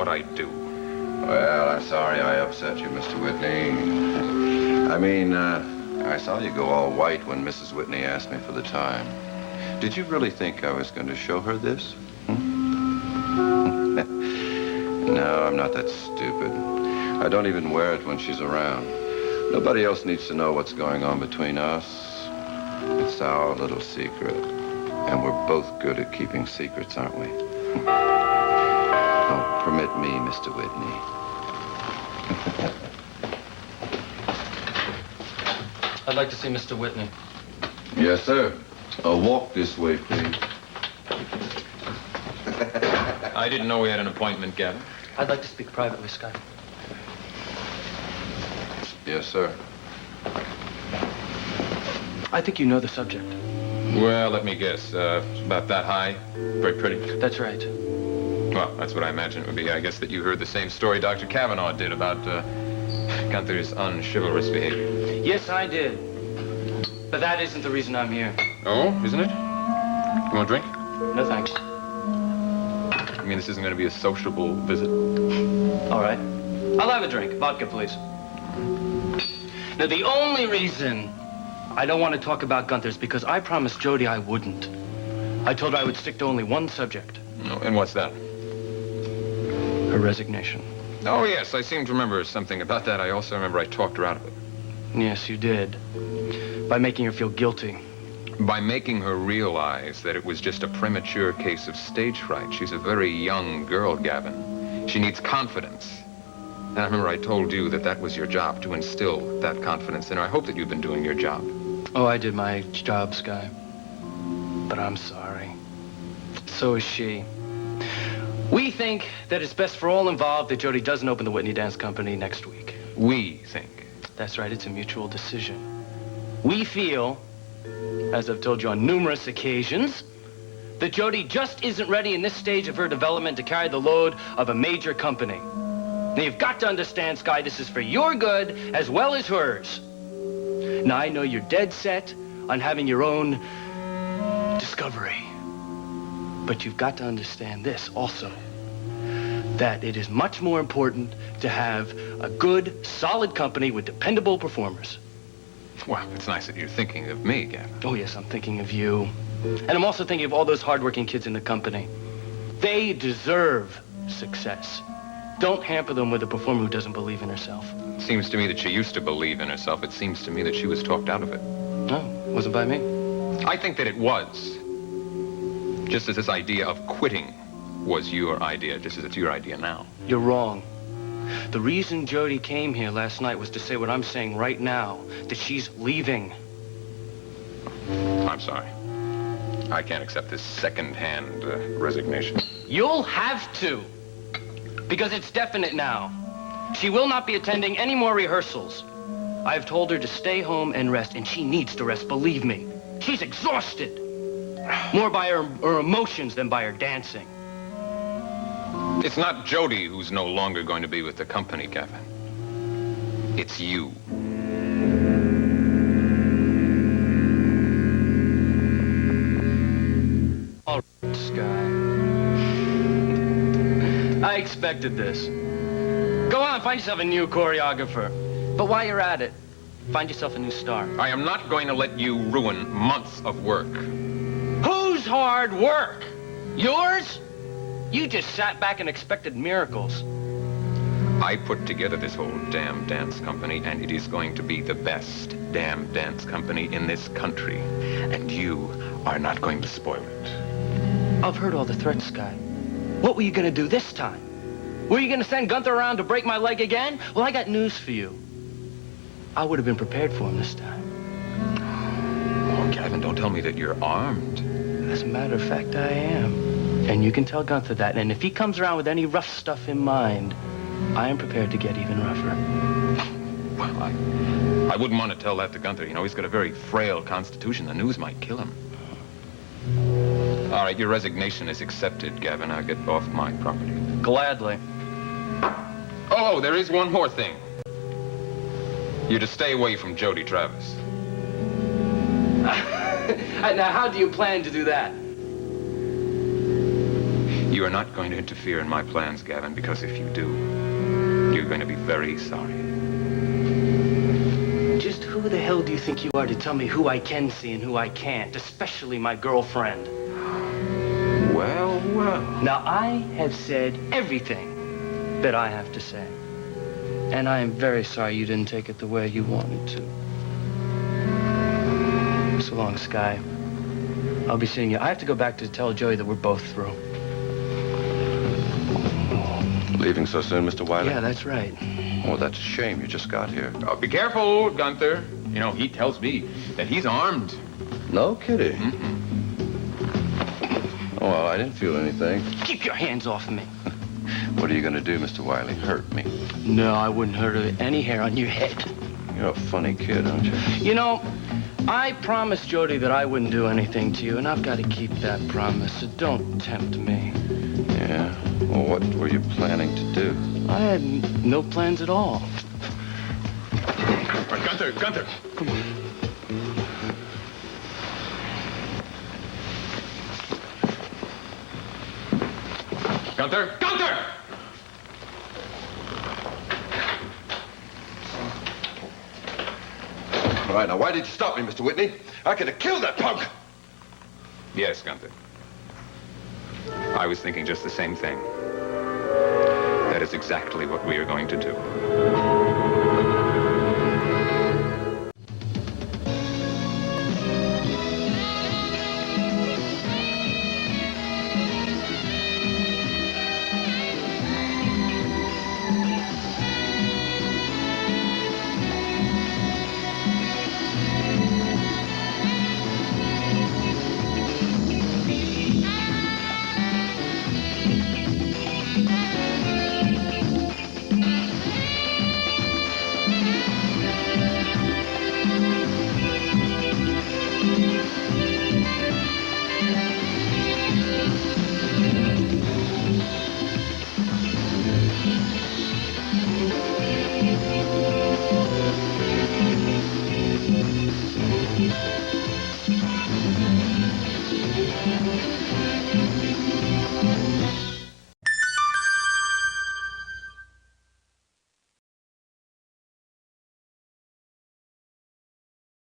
what I do. Well, I'm sorry I upset you, Mr. Whitney. I mean, I saw you go all white when Mrs. Whitney asked me for the time. Did you really think I was going to show her this? No, I'm not that stupid. I don't even wear it when she's around. Nobody else needs to know what's going on between us. It's our little secret. And we're both good at keeping secrets, aren't we? Oh, permit me, Mr. Whitney. I'd like to see Mr. Whitney. Yes, sir. Walk this way, please. I didn't know we had an appointment, Gavin. I'd like to speak privately, Scott. Yes, sir. I think you know the subject. Well, let me guess. It's about that high. Very pretty. That's right. Well, that's what I imagined it would be. I guess that you heard the same story Dr. Kavanaugh did about Gunther's unchivalrous behavior. Yes, I did. But that isn't the reason I'm here. Oh, isn't it? You want a drink? No, thanks. I mean, this isn't going to be a sociable visit. All right. I'll have a drink. Vodka, please. Now, the only reason I don't want to talk about Gunther is because I promised Jody I wouldn't. I told her I would stick to only one subject. Oh, and what's that? Her resignation. Oh, yes, I seem to remember something about that. I also remember I talked her out of it. Yes, you did. By making her feel guilty. By making her realize that it was just a premature case of stage fright. She's a very young girl, Gavin. She needs confidence. And I remember I told you that that was your job, to instill that confidence in her. I hope that you've been doing your job. Oh, I did my job, Sky. But I'm sorry. So is she. We think that it's best for all involved that Jody doesn't open the Whitney Dance Company next week. We think. That's right, it's a mutual decision. We feel, as I've told you on numerous occasions, that Jody just isn't ready in this stage of her development to carry the load of a major company. Now, you've got to understand, Sky, this is for your good as well as hers. Now, I know you're dead set on having your own discovery. But you've got to understand this also, that it is much more important to have a good, solid company with dependable performers. Well, it's nice that you're thinking of me, Gavin. Oh, yes, I'm thinking of you. And I'm also thinking of all those hardworking kids in the company. They deserve success. Don't hamper them with a performer who doesn't believe in herself. It seems to me that she used to believe in herself. It seems to me that she was talked out of it. No, wasn't by me. I think that it was. Just as this idea of quitting was your idea, just as it's your idea now. You're wrong. The reason Jody came here last night was to say what I'm saying right now, that she's leaving. I'm sorry. I can't accept this second-hand resignation. You'll have to, because it's definite now. She will not be attending any more rehearsals. I've told her to stay home and rest, and she needs to rest, believe me. She's exhausted. More by her emotions than by her dancing. It's not Jody who's no longer going to be with the company, Gavin. It's you. All right, Sky. I expected this. Go on, find yourself a new choreographer. But while you're at it, find yourself a new star. I am not going to let you ruin months of work. Whose hard work? Yours? You just sat back and expected miracles. I put together this whole damn dance company, and it is going to be the best damn dance company in this country. And you are not going to spoil it. I've heard all the threats, Sky. What were you going to do this time? Were you going to send Gunther around to break my leg again? Well, I got news for you. I would have been prepared for him this time. Oh, Gavin, don't tell me that you're armed. As a matter of fact, I am. And you can tell Gunther that. And if he comes around with any rough stuff in mind, I am prepared to get even rougher. Well, I wouldn't want to tell that to Gunther. You know, he's got a very frail constitution. The news might kill him. All right, your resignation is accepted, Gavin. I'll get off my property. Gladly. Oh, there is one more thing. You're to stay away from Jody Travis. Now, how do you plan to do that? You You are not going to interfere in my plans, Gavin, because if you do, you're going to be very sorry. Just who the hell do you think you are to tell me who I can see and who I can't, especially my girlfriend? Well, well. Now, I have said everything that I have to say. And I am very sorry you didn't take it the way you wanted to. So long, Sky. I'll be seeing you. I have to go back to tell Joey that we're both through. Leaving so soon, Mr. Wiley? Yeah, that's right. Oh, that's a shame. You just got here. Oh, be careful, Gunther. You know, he tells me that he's armed. No kidding. Mm-hmm. Oh, well, I didn't feel anything. Keep your hands off me. What are you going to do, Mr. Wiley? Hurt me? No, I wouldn't hurt any hair on your head. You're a funny kid, aren't you? You know, I promised Jody that I wouldn't do anything to you, and I've got to keep that promise, so don't tempt me. Yeah? Well, what were you planning to do? I had no plans at all. All right, Gunther, Gunther. Come on. Gunther, Gunther! All right, now, why did you stop me, Mr. Whitney? I could have killed that punk. Yes, Gunther. I was thinking just the same thing. That is exactly what we are going to do.